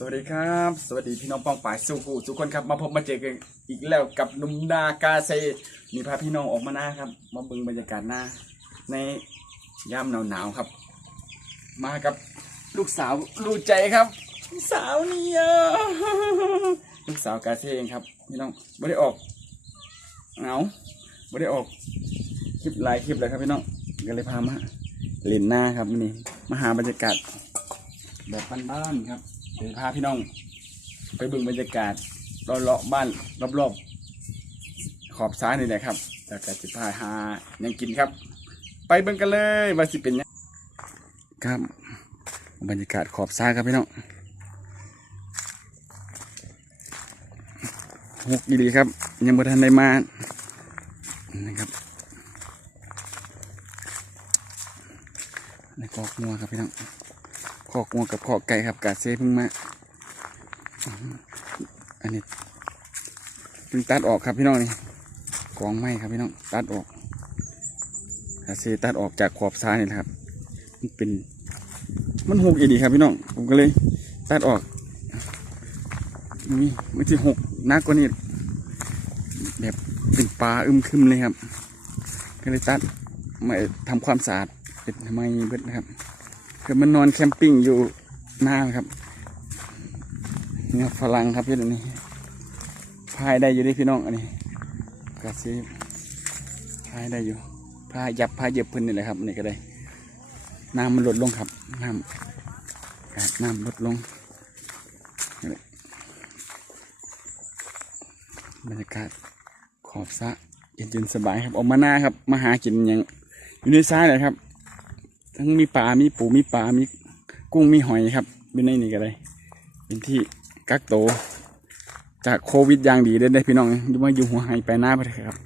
สวัสดีครับ สวัสดีพี่น้องป้องป่ายสุขุทุกคนครับมาพบมาเจอกันอีกแล้วกับนุ่มนากาเซมีพาพี่น้องออกมาหน้าครับมาบิ่งบรรยากาศหน้า ในยามหนาวๆครับ มากับลูกสาวลูกใจครับ สาวเนี่ยลูกสาวกาเซเองครับพี่น้องไม่ได้ออกเหงาไม่ได้ออกคลิปหลายคลิปเลยครับพี่น้องก็เลยพามาเล่นหน้าครับนนี่มาหาบรรยากาศแบบบ้านๆครับ เดี๋ยวพาพี่น้อง ไปบิ่งบรรยากาศรอบๆบ้านรอบๆ ขอบซ้ายนี่แหละครับแล้วก็จะพาหายังกินครับ ไปเบิ่งกันเลยว่าสิเป็นยังครับบรรยากาศขอบซ้ายครับพี่น้องหกดีครับ ยังไม่ทันได้มานะครับในกอกงัวครับพี่น้อง ขอกงัวกับขอกไก่ครับกาเซ่เพิ่งมา อันนี้เพิ่งตัดออกครับพี่น้องนี่กองไม้ครับพี่น้องตัดออกกาเซ่ตัดออกจากขอบซ้ายนี่แหละครับ มันเป็น มันหกอีดีครับพี่น้อง ผมก็เลยตัดออกนี่มันที่หกนักกว่านี้แบบเป็นปลาอึมครึมเลยครับ ก็เลยตัดมาทำความสะอาดเป็นทำไมเบิดนะครับ คือมันนอนแคมปิ้งอยู่หน้าครับเนี่ยฝรั่งครับพี่ตรงนี้พายได้อยู่ดิพี่น้องอันนี้กระซีพายได้อยู่พายยับพายเหยียบพื้นนี่แหละครับนี่ก็ได้ น้ำมันลดลงครับน้ำอากาศน้ำลดลงบรรยากาศขอบสะเย็นๆสบายครับออกมาหน้าครับมาหากินอย่างอยู่ในซ้ายเลยครับ ทั้งมีปลา มีปู มีปลา มีกุ้ง มีหอยครับ เป็นในนี่ก็ได้ เป็นที่กักโตวจากโควิดอย่างดีได้ได้พี่น้องอยู่มาอยู่หัวไฮไปหน้าไปเลยครับ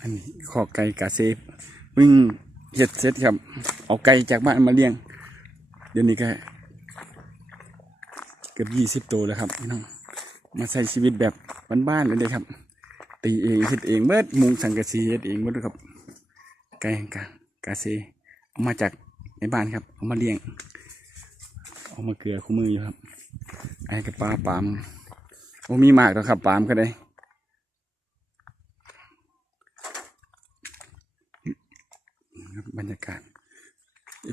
อันนี้ขอไก่กาเซฟวิ่งเห็ดเสร็จครับ เอาไก่จากบ้านมาเลี้ยง เดี๋ยวนี้ก็เกือบยี่สิบตัวแล้วครับพี่น้อง มาใช้ชีวิตแบบบ้านๆเลยเด้ครับ ตีเองเฮ็ดเองเบิดมุงสังกะสีเฮ็ดเองเบิดครับไก่กากาเซเอามาจากในบ้านครับ เอามาเลี้ยง เอามาเกลือคู่มืออยู่ครับ ไอ้กับปลาปามโอ้มีหมากแล้วครับปามก็ได้บรรยากาศ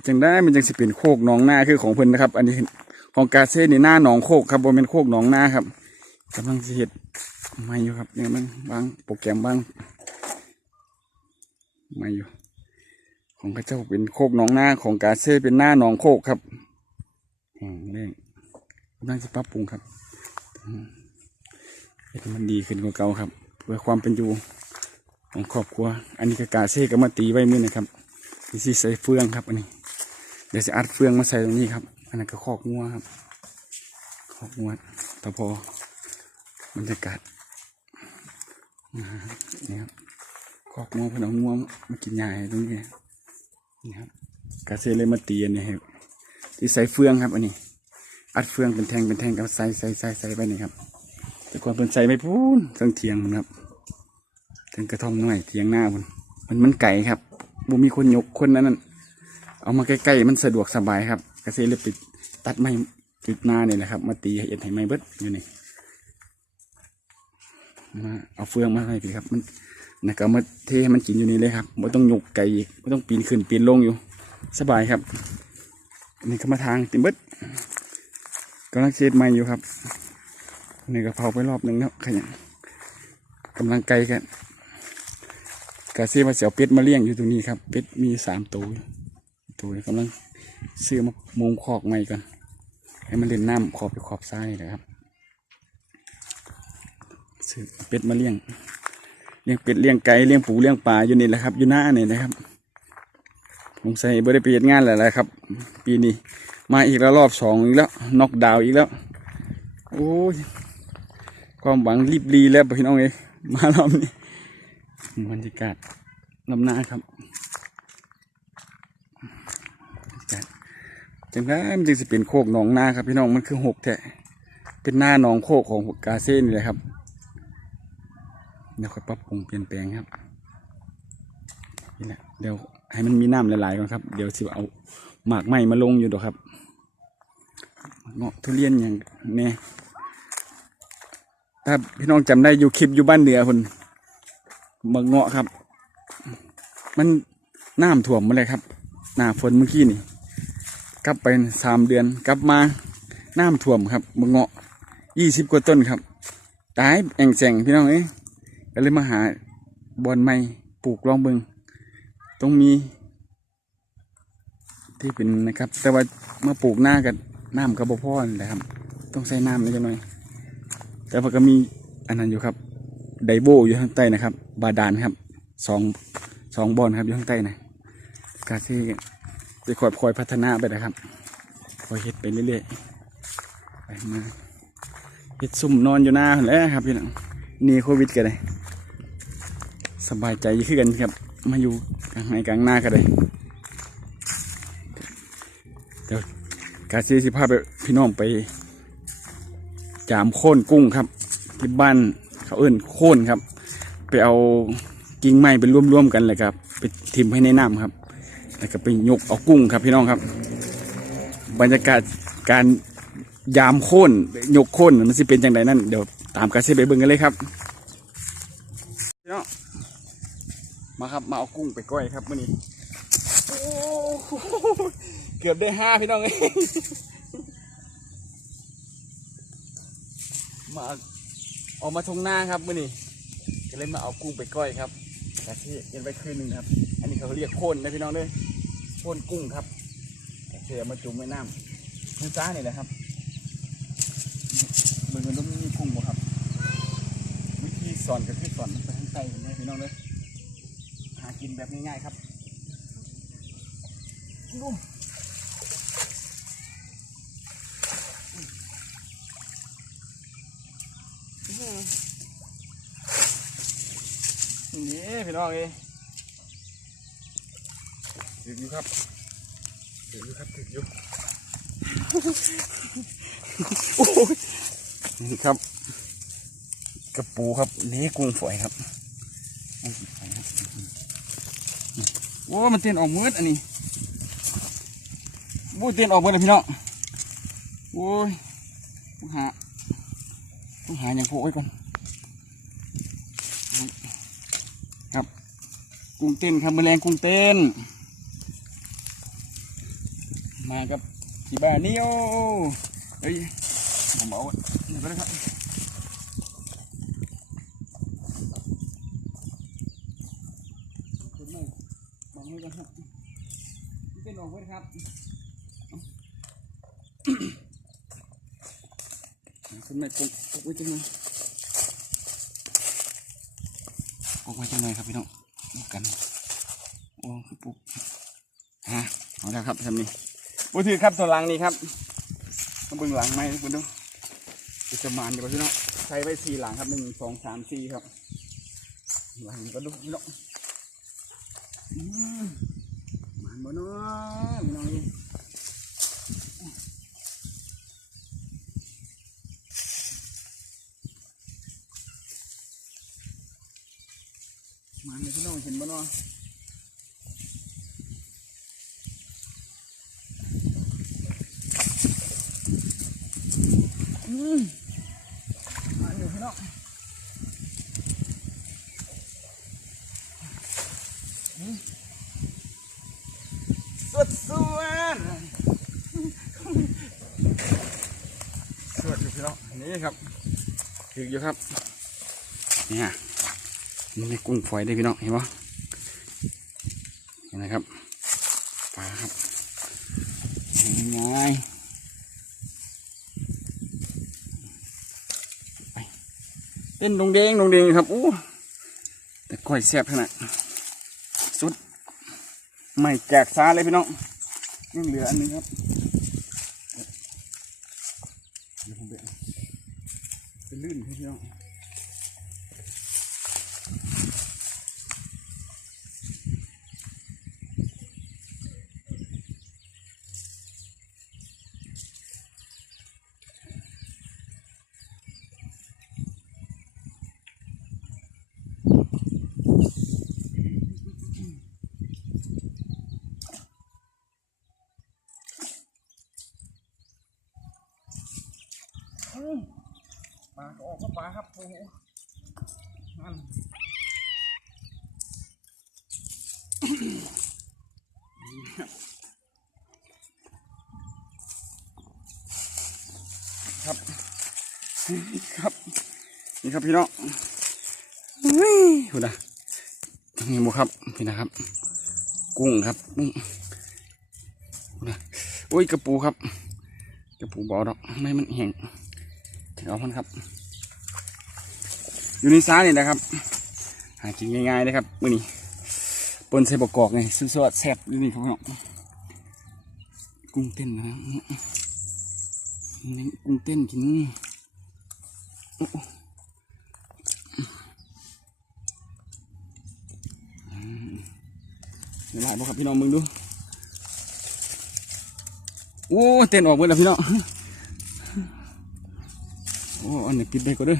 จังได้มันจังสิเป็นโคกหนองหน้าคือของเพิ่นนะครับ อันนี้ของกาเซ่นี่หน้าหนองโคกครับบ่เป็นโคกหนองหน้าครับกำลังเสิเฮ็ด ไม่อยู่ครับเนี่ยมันบางโปรแกรมบางไม่อยู่ ของพระเจ้าเป็นโคกหนองหน้าของกาเซ่เป็นหน้าหนองโคกครับแห่งเร่งกำลังจะปรับปรุงครับมันดีขึ้นกว่าเก่าครับ เพื่อความเป็นอยู่ของครอบครัว อันนี้ก็กาเซ่ก็มาตีไว้มือนะครับนี่สิใส่เฟืองครับอันนี้ เดี๋ยวจะอัดเฟืองมาใส่ตรงนี้ครับ อันนั้นก็คอกงัวครับคอกงัวแตะพอบรรยากาศ นี่ครับคอกงัวพนเอางัวมากินใหญ้าให้ตรงนี้นี่ครับกาเซเลมาตีนนี้ครับที่ใส่เฟืองครับอันนี้ อัดเฟืองเป็นแทงเป็นแทงกับใส่ใส่ใส่ใส่ไปนี่ครับ แต่ก่อนเป็นใส่ไม่พูนเครื่องเทียงมันครับถึงกระท่อมน้อยเทียงหน้ามันมันมันไก่ครับบุมีคนยกคนนั้นนั่นเอามาใกล้ๆมันสะดวกสบายครับกาเซเลยปิดตัดไม้จุดหน้าเนี่ยนะครับ มาตีให้เอ็ดให้ไม้เบิดอยู่นี่ มาเอาเฟืองมาให้พี่ครับ มันนะก็เอามาเทให้มันกินอยู่นี่เลยครับไม่ต้องยกไก่อีกไม่ต้องปีนขึ้นปีนลงอยู่ สบายครับนี่ก็มาทางติมเบิดกำลังเช็ดไม้อยู่ครับนี่ก็เผาไปรอบหนึ่งแล้วขยันกำลังไกลกันกาเซ่มาเสียวเป็ดมาเลี้ยงอยู่ตรงนี้ครับ เป็ดมีสามตัวตัวกำลังซื้อมามุงคอกใหม่กันให้มันเล่นน้ำขอบไปขอบซ้ายนะครับ ซื้อเป็ดมาเลี้ยงเลี้ยงเป็ดเลี้ยงไก่เลี้ยงปูเลี้ยงปลาอยู่นี่แหละครับ อยู่หน้านี่นะครับ ผมใส่บริเปดงานและแหละครับ ปีนี้มาอีกแล้วรอบสองอีกแล้วนอกดาวอีกแล้ว โอ้ยความหวังรีบรีแล้วพี่น้องเอ้ยมารอบนี้บรรยากาศลำหน้าครับบรรยากาศจังไงมันจึงจะเป็นโคกหนองนาครับพี่น้องมันคือหกแท้เป็นหน้าหนองโคกของกาเซ่นี่แหละครับ เดี๋ยวค่อยปรับปรุงเปลี่ยนแปลงครับนี่แหละเดี๋ยวให้มันมีน้ำหลายๆก่อนครับ เดี๋ยวสิเอาหมากไม้มาลงอยู่ดอกครับเงาะทุเรียนอย่างนี้ถ้าพี่น้องจำได้อยู่คลิปอยู่บ้านเหนือคนมาเงาะครับ มันน้ำท่วมมาเลยครับ หน้าฝนเมื่อกี้นี่ กลับไปสามเดือนกลับมาน้ำท่วมครับมะเงาะยี่สิบกว่าต้นครับตายแองแสงพี่น้องเอ้ ก็เลยมาหาบอนไม้ปลูกลองเบิงต้องมีที่เป็นนะครับ แต่ว่าเมื่อปลูกหน้ากับน้ำกระบอกพ่อนะครับ ต้องใส่น้ำนิดหน่อย แต่ว่าก็มีอันนั้นอยู่ครับ ไดโบอยู่ข้างใต้นะครับ บาดาลครับสองสองบอนครับอยู่ข้างใต้นะกาที่จะคอยคอยพัฒนาไปนะครับคอยเฮ็ดไปเรื่อยๆไปมาเฮ็ดซุ่มนอนอยู่หน้าหั่นแหล้วครับพี่น้องนี่โควิดกันเลย สบายใจขึ้นกันครับ มาอยู่กลางในกลางหน้ากันเลยเดี๋ยวกาซีสิพาไปพี่น้องไป จามโค่นกุ้งครับที่บ้านเขาเอิ้นโค่นครับ ไปเอากิ่งไม้ไปร่วมๆกันเลยครับ ไปทิมให้ในน้ำครับ แล้วก็ไปยกเอากุ้งครับพี่น้องครับ บรรยากาศการยามโค่นยกโค่นมันสิเป็นจังไดนั่นเดี๋ยวตามกาซ่ไปเบิ่งกันเลยครับพี่น้อง มาครับ มาเอากุ้งไปก้อยครับมื่อนี้เกือบได้ห้าพี่น้องเอ้ยมาออกมาทงหน้าครับมื่อนี้ก็เลยมาเอากุ้งไปก้อยครับกะทิเย็นไปคืนหนึ่งครับ อันนี้เขาเรียกโคนนะพี่น้องเด้วยโคนกุ้งครับกะทิเอามาจุ่มไว้น้ำน้ำจ้าเนี่แหละครับเบิ่งมันต้องมีกุ้งบ่ครับ วิธีสอนกับที่สอนไปทางใต้กันเลยพี่น้องเลย กินแบบง่ายๆครับดูนี่พี่น้องเอ้ยถึงอยู่ครับถึงอยู่ครับถึงอยู่โอ้ยนี่ครับ กระปูครับนี่กุ้งฝอยครับกุ้งฝอยครับ โอ้มันเต้นออกมืดอันนี้โอ้ยเต้นออกมืดเลยพี่น้องโอ้ยต้องหาต้องหาอย่างพวกไว้ก่อนครับกุ้งเต้นครับแมลงกุ้งเต้น มากับที่บ้านนี่โอ้เฮ้ยผมเอาเดี๋ยวก็ได้ครับ คุณไม่มองให้กันครับนี่ เป็นออกไว้ครับคุณไม่ปลุกปลุกไว้จังเลยปลุกไว้จังเลยครับพี่น้องกันโอ้คือปลุกฮะเอาแล้วครับทำนี่บูถือครับตัวหลังนี่ครับมาเบิ่งหลังไหมทุกคนดูจะมานเดี๋ยวพี่น้องใช้ไว้สี่หลังครับหนึ่งสองสามสี่ครับหลังก็ดูพี่น้องอื บ่เนาะพี่น้องนี่มันเลยพี่น้องเห็นบ่เนาะอืมมันอยู่พี่น้อง สวดสวดสวดอยู่พี่ นี่ครับถืออยู่ครับเนี่ยนี่กุ้งฝอยได้พี่น้องเห็นปะเห็นไหมครับปลาครับงไงไปเต้นดงเดงดงเดงครับอู้แต่ก้อยแซ่บขนาดสุดไม่แจกซาเลยพี่น้องยังเหลืออันนึงครับเดี๋ยวผมไปเอาไป ลื่นให้พี่น้อง ครับปูนั่นครับ ครับ นี่ครับพี่น้องเฮ้ยดูนะนี่มูครับพี่นะครับ กุ้งครับนี่ดูนะโอ้ยกระปูครับ กระปูบอดอกไม่มันแห้งเอามันครับ อยู่ในซ้ายนี่นะครับ หากินง่ายๆเลยครับมื้อนี้ปนใส่บกกอกไงสุดๆแซ่บอยู่นี่ครับพี่น้องกุ้งเต้นนะนี่กุ้งเต้นกินเดี๋ยวไล่บ่ครับพี่น้องมึงดูโอ้เต้นออกเบิดแล้วพี่น้องโอ้อันนี้ปิดได้ก็ด้อ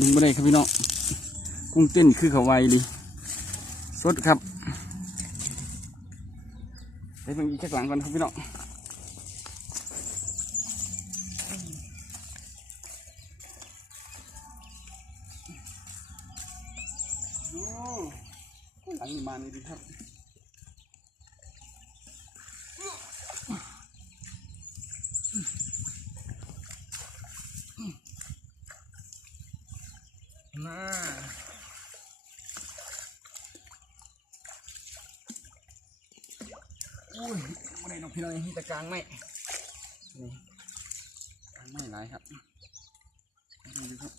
ดึงไม่ได้ครับพี่น้องกุ้งเต้นคือเขาไวดีสดครับไปเบิ่งอีกแค่หลังก่อนครับพี่น้องโอ้หลังนี้มานี่ดีครับ มาอุ้ยไม่ได้อกพี่น้องนี่ต่กลางไม่นี่กลางไม่หลายครับอะไรอยู่ครับ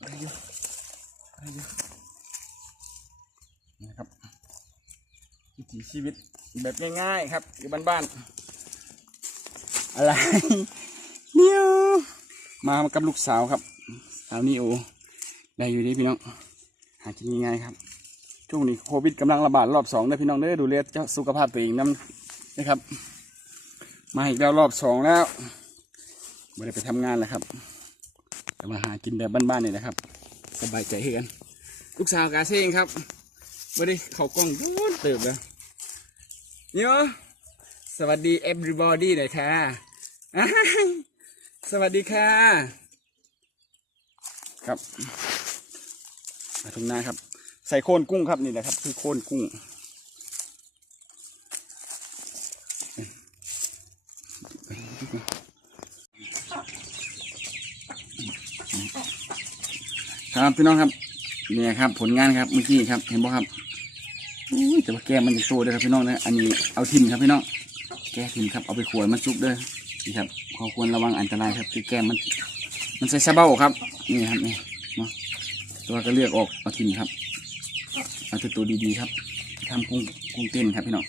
อะไรอยู่อะไรอยู่นี่ครับวิถีชีวิตแบบง่ายๆครับอยู่บ้านๆอะไรเนียวมากับลูกสาวครับสาวนี่โอ ได้อยู่ดีพี่น้อง หากินง่ายครับ ช่วงนี้โควิดกำลังระบาดรอบสองนะพี่น้องเด้อดูแลเจ้าสุขภาพตัวเองน้ำนะครับ มาอีกแล้วรอบสองแล้วไม่ได้ไปทำงานแล้วครับแต่มาหากินแบบบ้านๆนี่นะครับ สบายใจให้กัน ลูกสาวกาเซ่งครับไม่ได้เขากล้องโดนเติบแล้วเนี่ยสวัสดี everybody หน่อยค่ะสวัสดีค่ะ ครับ ทุ่งนาครับ ใส่โคนกุ้งครับนี่นะครับ คือโคนกุ้งครับพี่น้องครับเนี่ยครับ ผลงานครับเมื่อกี้ครับ เห็นบ่ครับแต่ว่าแก้มันจะโตด้วยครับพี่น้องนะอันนี้เอาทิมครับพี่น้องแก้ทิมครับเอาไปขวดมาซุกด้อนี่ครับขอควรระวังอันตรายครับคือแก้มมัน มันใส่ซาเบ้าครับ นี่ครับนี่มา ตัวก็เลือกออกเอาทิมครับเอาแต่ตัวดีๆครับทำกุ้งกุ้งเต้นครับพี่น้อง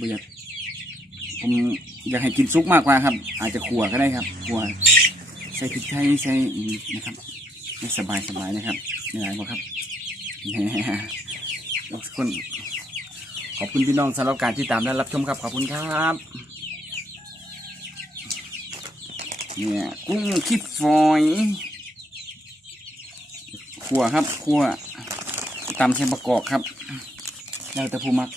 บ่อยากผมอยากให้กินซุปมากกว่าครับ อาจจะขัวก็ได้ครับขัวใส่พริกไทยใส่นะครับให้สบายสบายๆนะครับไม่ไรบ่ครับแหมทุกคนขอบคุณพี่น้องสำหรับการที่ตามและรับชมครับ ขอบคุณครับเนี่ยกุ้งขี้ฝอย ขัวครับขัวตำเส้นประกอบครับแล้วแต่ผู้มัก